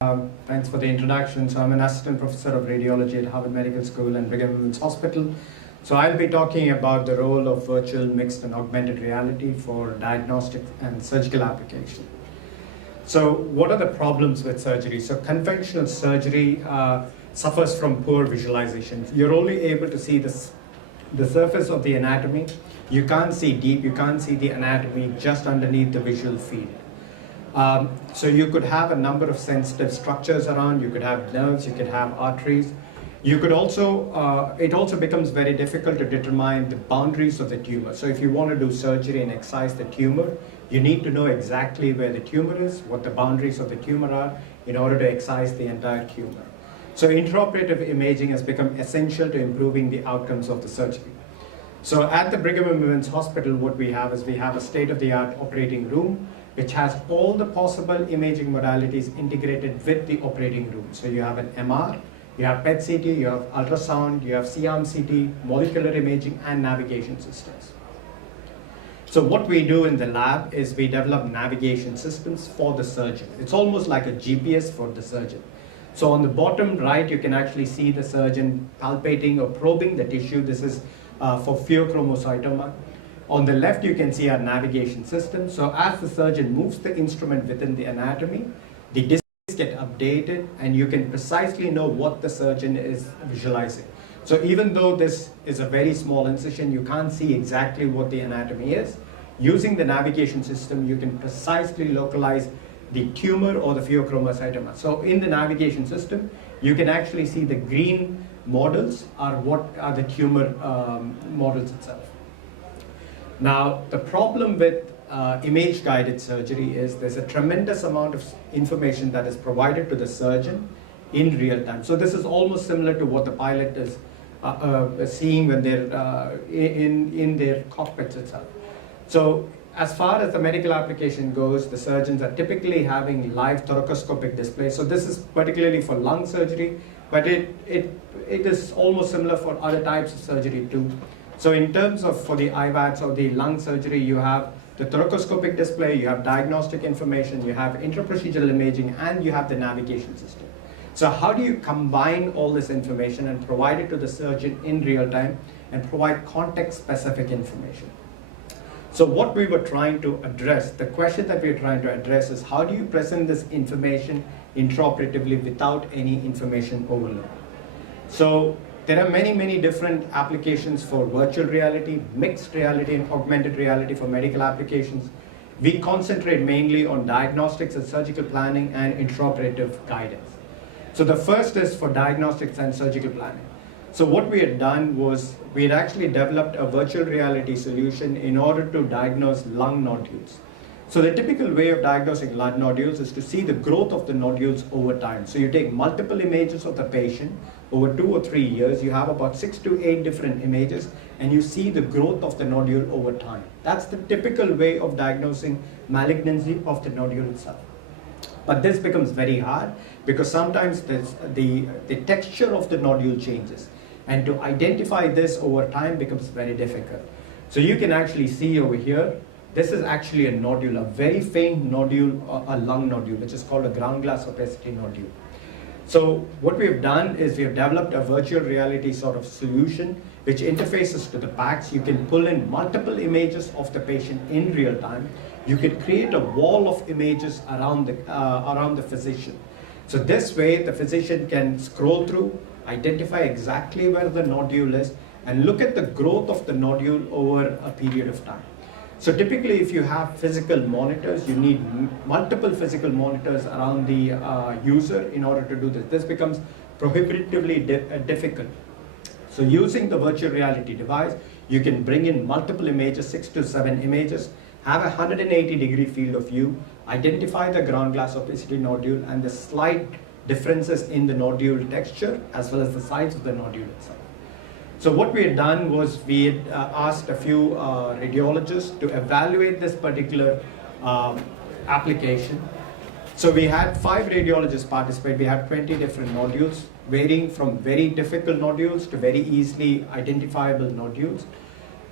Thanks for the introduction. So I'm an assistant professor of radiology at Harvard Medical School and Brigham and Women's Hospital. So I'll be talking about the role of virtual, mixed, and augmented reality for diagnostic and surgical application. So what are the problems with surgery? So conventional surgery suffers from poor visualization. You're only able to see the surface of the anatomy. You can't see deep, you can't see the anatomy just underneath the visual field. So you could have a number of sensitive structures around, you could have nerves, you could have arteries. You could also, it also becomes very difficult to determine the boundaries of the tumor. So if you want to do surgery and excise the tumor, you need to know exactly where the tumor is, what the boundaries of the tumor are, in order to excise the entire tumor. So intraoperative imaging has become essential to improving the outcomes of the surgery. So at the Brigham and Women's Hospital, what we have is we have a state-of-the-art operating room, which has all the possible imaging modalities integrated with the operating room. So you have an MR, you have PET-CT, you have ultrasound, you have C-arm CT, molecular imaging, and navigation systems. So what we do in the lab is we develop navigation systems for the surgeon. It's almost like a GPS for the surgeon. So on the bottom right, you can actually see the surgeon palpating or probing the tissue. This is for pheochromocytoma. On the left, you can see our navigation system. So as the surgeon moves the instrument within the anatomy, the discs get updated and you can precisely know what the surgeon is visualizing. So even though this is a very small incision, you can't see exactly what the anatomy is. Using the navigation system, you can precisely localize the tumor or the pheochromocytoma. So in the navigation system, you can actually see the green models are what are the tumor models itself. Now, the problem with image-guided surgery is there's a tremendous amount of information that is provided to the surgeon in real time. So this is almost similar to what the pilot is seeing when they're in their cockpits itself. So as far as the medical application goes, the surgeons are typically having live thoracoscopic displays. So this is particularly for lung surgery, but it is almost similar for other types of surgery too. So in terms of for the IVATs or the lung surgery, you have the thoracoscopic display, you have diagnostic information, you have intraprocedural imaging, and you have the navigation system. So how do you combine all this information and provide it to the surgeon in real time and provide context-specific information? So what we were trying to address, the question that we are trying to address is how do you present this information intraoperatively without any information overload? So there are many, many different applications for virtual reality, mixed reality, and augmented reality for medical applications. We concentrate mainly on diagnostics and surgical planning and intraoperative guidance. So the first is for diagnostics and surgical planning. So what we had done was we had actually developed a virtual reality solution in order to diagnose lung nodules. So the typical way of diagnosing lung nodules is to see the growth of the nodules over time. So you take multiple images of the patient over 2 or 3 years, you have about 6 to 8 different images, and you see the growth of the nodule over time. That's the typical way of diagnosing malignancy of the nodule itself. But this becomes very hard because sometimes the texture of the nodule changes. And to identify this over time becomes very difficult. So you can actually see over here, this is actually a nodule, a very faint nodule, a lung nodule, which is called a ground glass opacity nodule. So what we have done is we have developed a virtual reality sort of solution which interfaces to the PACS. You can pull in multiple images of the patient in real time. You can create a wall of images around the physician. So this way the physician can scroll through, identify exactly where the nodule is, and look at the growth of the nodule over a period of time. So typically if you have physical monitors, you need multiple physical monitors around the user in order to do this. This becomes prohibitively difficult. So using the virtual reality device, you can bring in multiple images, 6 to 7 images, have a 180-degree field of view, identify the ground glass opacity nodule and the slight differences in the nodule texture as well as the size of the nodule itself. So what we had done was we had asked a few radiologists to evaluate this particular application. So we had 5 radiologists participate. We had 20 different nodules, varying from very difficult nodules to very easily identifiable nodules.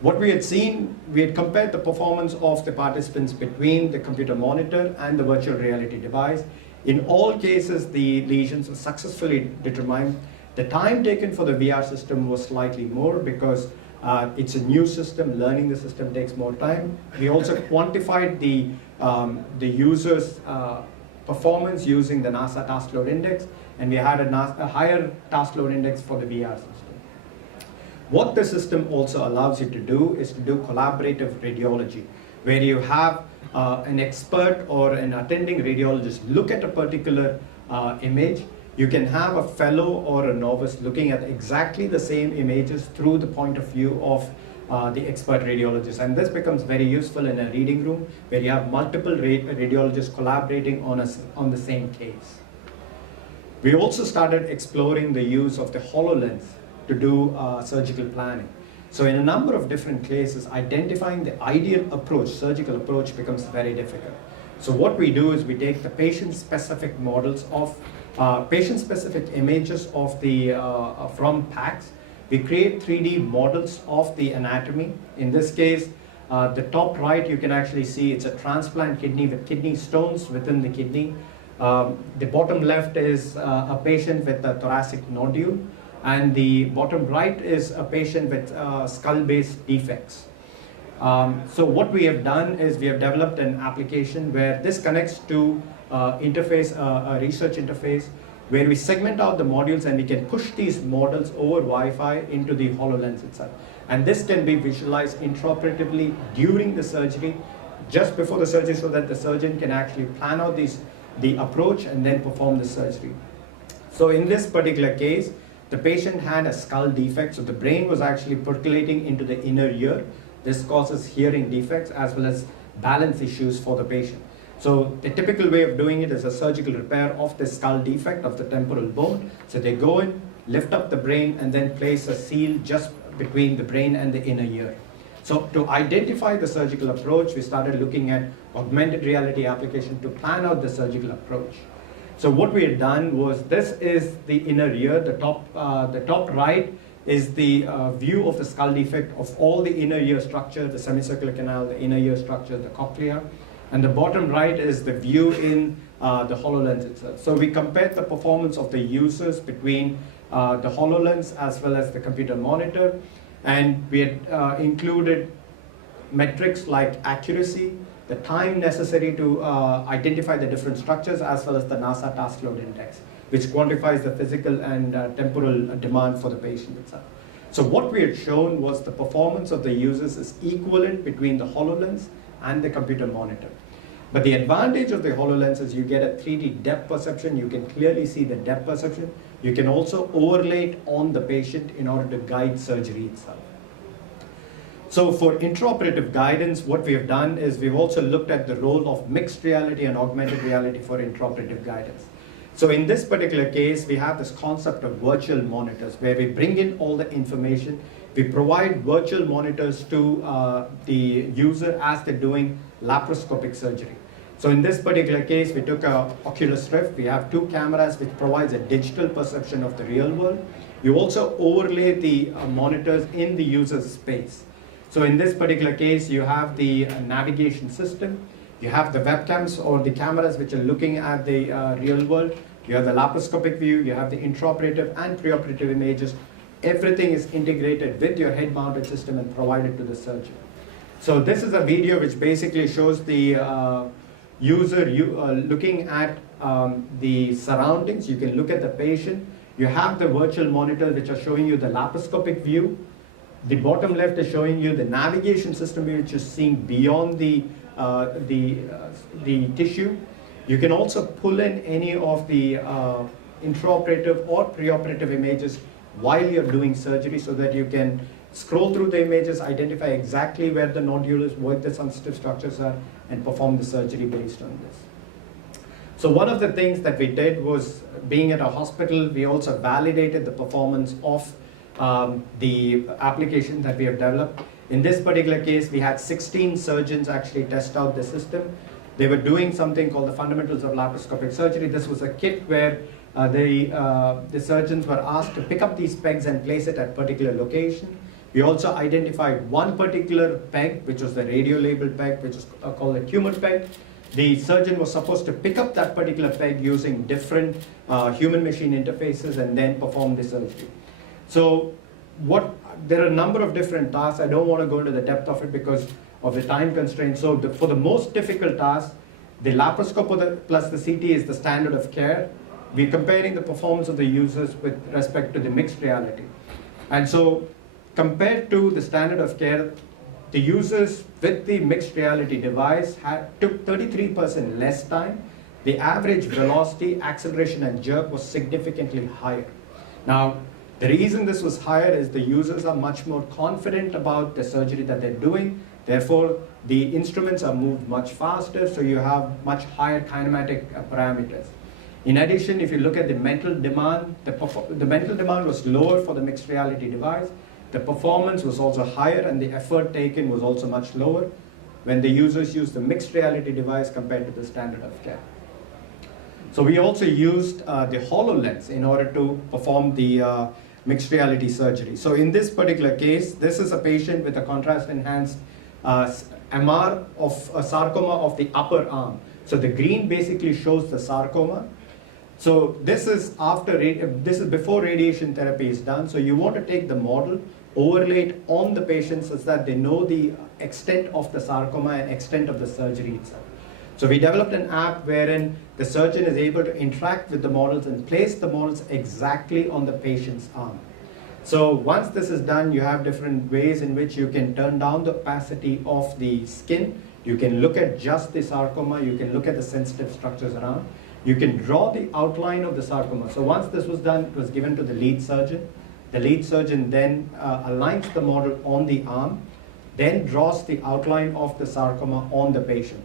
What we had seen, we had compared the performance of the participants between the computer monitor and the virtual reality device. In all cases, the lesions were successfully determined. The time taken for the VR system was slightly more because it's a new system. Learning the system takes more time. We also quantified the user's performance using the NASA task load index, and we had a higher task load index for the VR system. What the system also allows you to do is to do collaborative radiology, where you have an expert or an attending radiologist look at a particular image. You can have a fellow or a novice looking at exactly the same images through the point of view of the expert radiologist. And this becomes very useful in a reading room where you have multiple radiologists collaborating on the same case. We also started exploring the use of the HoloLens to do surgical planning. So in a number of different cases, identifying the ideal approach, surgical approach, becomes very difficult. So what we do is we take the patient-specific models of patient-specific images of the from PACS. We create 3D models of the anatomy. In this case, the top right, you can actually see it's a transplant kidney with kidney stones within the kidney. The bottom left is a patient with a thoracic nodule, and the bottom right is a patient with skull-based defects. So what we have done is we have developed an application where this connects to a research interface, where we segment out the modules and we can push these models over Wi-Fi into the HoloLens itself. And this can be visualized intraoperatively during the surgery, just before the surgery, so that the surgeon can actually plan out the approach and then perform the surgery. So in this particular case, the patient had a skull defect, so the brain was actually percolating into the inner ear. This causes hearing defects as well as balance issues for the patient. So the typical way of doing it is a surgical repair of the skull defect of the temporal bone. So they go in, lift up the brain, and then place a seal just between the brain and the inner ear. So to identify the surgical approach, we started looking at augmented reality application to plan out the surgical approach. So what we had done was, this is the inner ear. The top right is the view of the skull defect of all the inner ear structure, the semicircular canal, the inner ear structure, the cochlea. And the bottom right is the view in the HoloLens itself. So we compared the performance of the users between the HoloLens as well as the computer monitor. And we had included metrics like accuracy, the time necessary to identify the different structures, as well as the NASA task load index, which quantifies the physical and temporal demand for the patient itself. So what we had shown was the performance of the users is equivalent between the HoloLens and the computer monitor. But the advantage of the HoloLens is you get a 3D depth perception. You can clearly see the depth perception. You can also overlay it on the patient in order to guide surgery itself. So for intraoperative guidance, what we have done is we've also looked at the role of mixed reality and augmented reality for intraoperative guidance. So in this particular case, we have this concept of virtual monitors, where we bring in all the information. We provide virtual monitors to the user as they're doing laparoscopic surgery. So in this particular case, we took a Oculus Rift. We have 2 cameras which provides a digital perception of the real world. You also overlay the monitors in the user's space. So in this particular case, you have the navigation system. You have the webcams or the cameras which are looking at the real world. You have the laparoscopic view. You have the intraoperative and preoperative images. Everything is integrated with your head-mounted system and provided to the surgeon. So this is a video which basically shows the user looking at the surroundings. You can look at the patient. You have the virtual monitor which are showing you the laparoscopic view. The bottom left is showing you the navigation system, which is seeing beyond the tissue. You can also pull in any of the intraoperative or preoperative images while you're doing surgery, so that you can scroll through the images, identify exactly where the nodule is, what the sensitive structures are, and perform the surgery based on this. So one of the things that we did was, being at a hospital, we also validated the performance of the application that we have developed. In this particular case, we had 16 surgeons actually test out the system. They were doing something called the fundamentals of laparoscopic surgery. This was a kit where the surgeons were asked to pick up these pegs and place it at a particular location. We also identified one particular peg, which was the radio labeled peg, which is called a tumor peg. the surgeon was supposed to pick up that particular peg using different human-machine interfaces and then perform the surgery. So there are a number of different tasks. I don't want to go into the depth of it because of the time constraints. So for the most difficult task, the laparoscope plus the CT is the standard of care. We're comparing the performance of the users with respect to the mixed reality. And so compared to the standard of care, the users with the mixed reality device took 33% less time. The average velocity, acceleration, and jerk was significantly higher. Now, the reason this was higher is the users are much more confident about the surgery that they're doing. Therefore, the instruments are moved much faster, so you have much higher kinematic parameters. In addition, if you look at the mental demand, the mental demand was lower for the mixed reality device. The performance was also higher, and the effort taken was also much lower when the users used the mixed reality device compared to the standard of care. So we also used the HoloLens in order to perform the mixed reality surgery. So in this particular case, this is a patient with a contrast-enhanced MR of a sarcoma of the upper arm. So the green basically shows the sarcoma. So this is before radiation therapy is done. So you want to take the model, overlay it on the patient such that they know the extent of the sarcoma and extent of the surgery itself. So we developed an app wherein the surgeon is able to interact with the models and place the models exactly on the patient's arm. So once this is done, you have different ways in which you can turn down the opacity of the skin. You can look at just the sarcoma. You can look at the sensitive structures around. You can draw the outline of the sarcoma. So once this was done, it was given to the lead surgeon. The lead surgeon then aligns the model on the arm, then draws the outline of the sarcoma on the patient.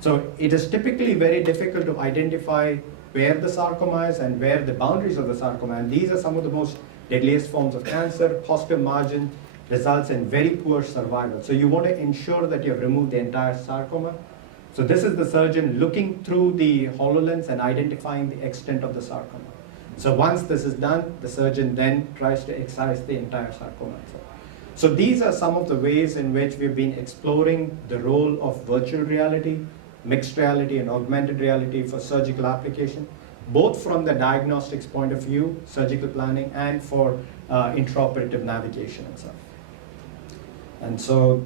So it is typically very difficult to identify where the sarcoma is and where the boundaries of the sarcoma. And these are some of the most deadliest forms of cancer. Positive margin results in very poor survival. So you want to ensure that you have removed the entire sarcoma. So this is the surgeon looking through the HoloLens and identifying the extent of the sarcoma. So once this is done, the surgeon then tries to excise the entire sarcoma. So these are some of the ways in which we've been exploring the role of virtual reality, mixed reality, and augmented reality for surgical application, both from the diagnostics point of view, surgical planning, and for intraoperative navigation and stuff. And so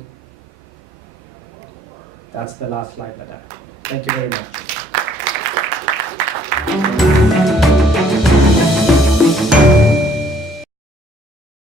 that's the last slide that I have. Thank you very much.